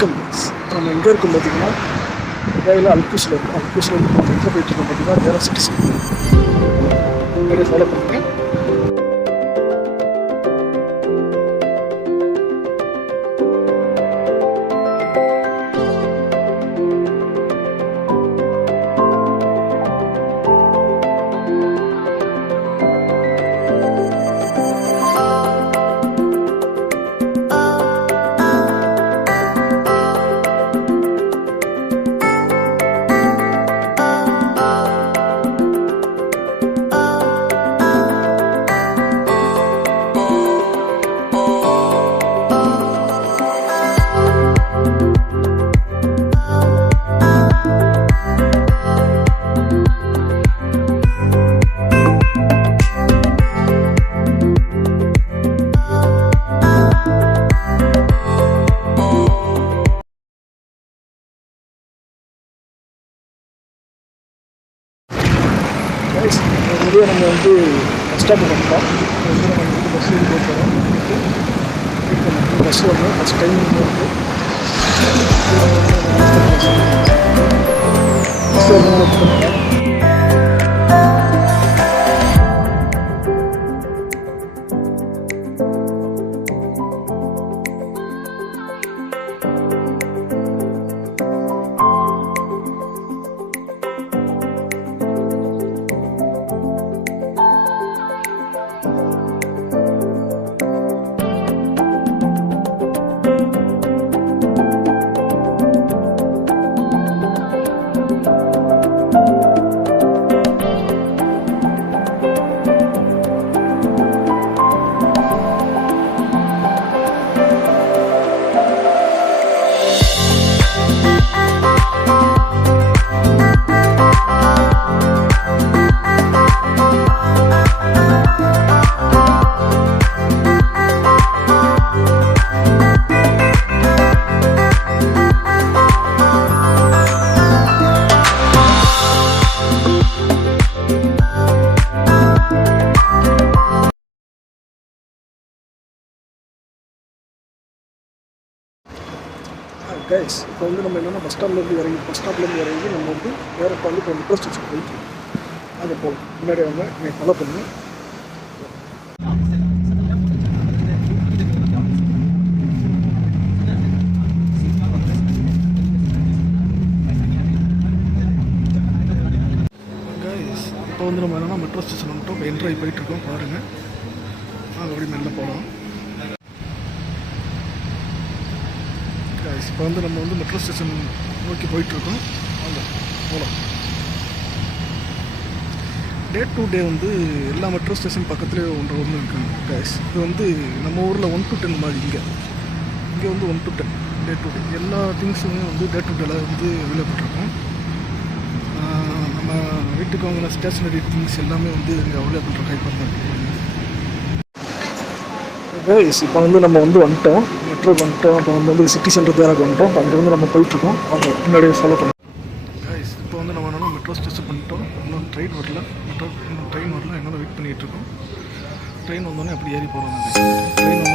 Welcome. நம்ம எங்கே இருக்கும் பார்த்தீங்கன்னா கையில் அல்கூஸில் இருக்கும். அல்கூஸில் வந்து நம்ம எங்கே போயிட்டு இருக்கோம் பார்த்தீங்கன்னா நேராக சிட்டிசன் அப்படியே ஃபாலோ பண்ணுறேன். வெளியே நம்ம வந்து பஸ் ஸ்டாப்புக்கு வந்துட்டோம். வந்து நம்ம வந்து பஸ் ஏறி போக போகிறோம். பஸ் வரணும். பஸ் டைம் வந்து பஸ் வரணும். கைஸ், இப்போ வந்து நம்ம என்னென்னா பஸ் ஸ்டாப்லேருந்து இறங்கி நம்ம வந்து டேரெக்டாக வந்து இப்போ மெட்ரோ ஸ்டேஷன் போயிட்டு அதை போகலாம். முன்னாடி வந்து நீங்கள் ஃபாலோ பண்ணி கைஸ், இப்போ வந்து நம்ம என்னென்னா மெட்ரோ ஸ்டேஷன் வந்துட்டோம். இப்போ என்ட்ராகி போயிட்டுருக்கோம். பாருங்கள், அப்படி மெல்ல போகலாம். இப்போ வந்து நம்ம வந்து மெட்ரோ ஸ்டேஷன் நோக்கி போயிட்டுருக்கோம். வாங்க போகலாம். டே டு டே வந்து எல்லா மெட்ரோ ஸ்டேஷன் பக்கத்துலேயே ஒன்று இருக்காங்க கைஸ். இது வந்து நம்ம ஊரில் 1 to 10 மாதிரி. இங்கே வந்து 1 to 10 டே டு டே எல்லா திங்ஸுமே வந்து டே டு டேல வந்து அவைலபிள் இருக்கும். நம்ம வீட்டுக்கு வாங்கின ஸ்டேஷ்னரி திங்ஸ் எல்லாமே வந்து இங்கே அவைலபிள் இருக்கும். கைஸ், இப்போ வந்து நம்ம வந்து வந்துட்டோம். மெட்ரோக்கு வந்துட்டோம். இப்போ வந்து சிட்டி சென்டர் தேராக வந்துட்டோம். அங்கே வந்து நம்ம போயிட்டுருக்கோம். அவங்க முன்னாடியே ஃபாலோ பண்ணோம். கைஸ், இப்போ வந்து நம்ம என்னென்னா மெட்ரோ ஸ்டேஷன் பண்ணிட்டோம். இன்னும் ட்ரெயின் வரல. ட்ரெயின் வரல. என்னால் வெயிட் பண்ணிகிட்ருக்கோம். ட்ரெயின் வந்தோடனே அப்படி ஏறி போகிறோம். ட்ரெயின்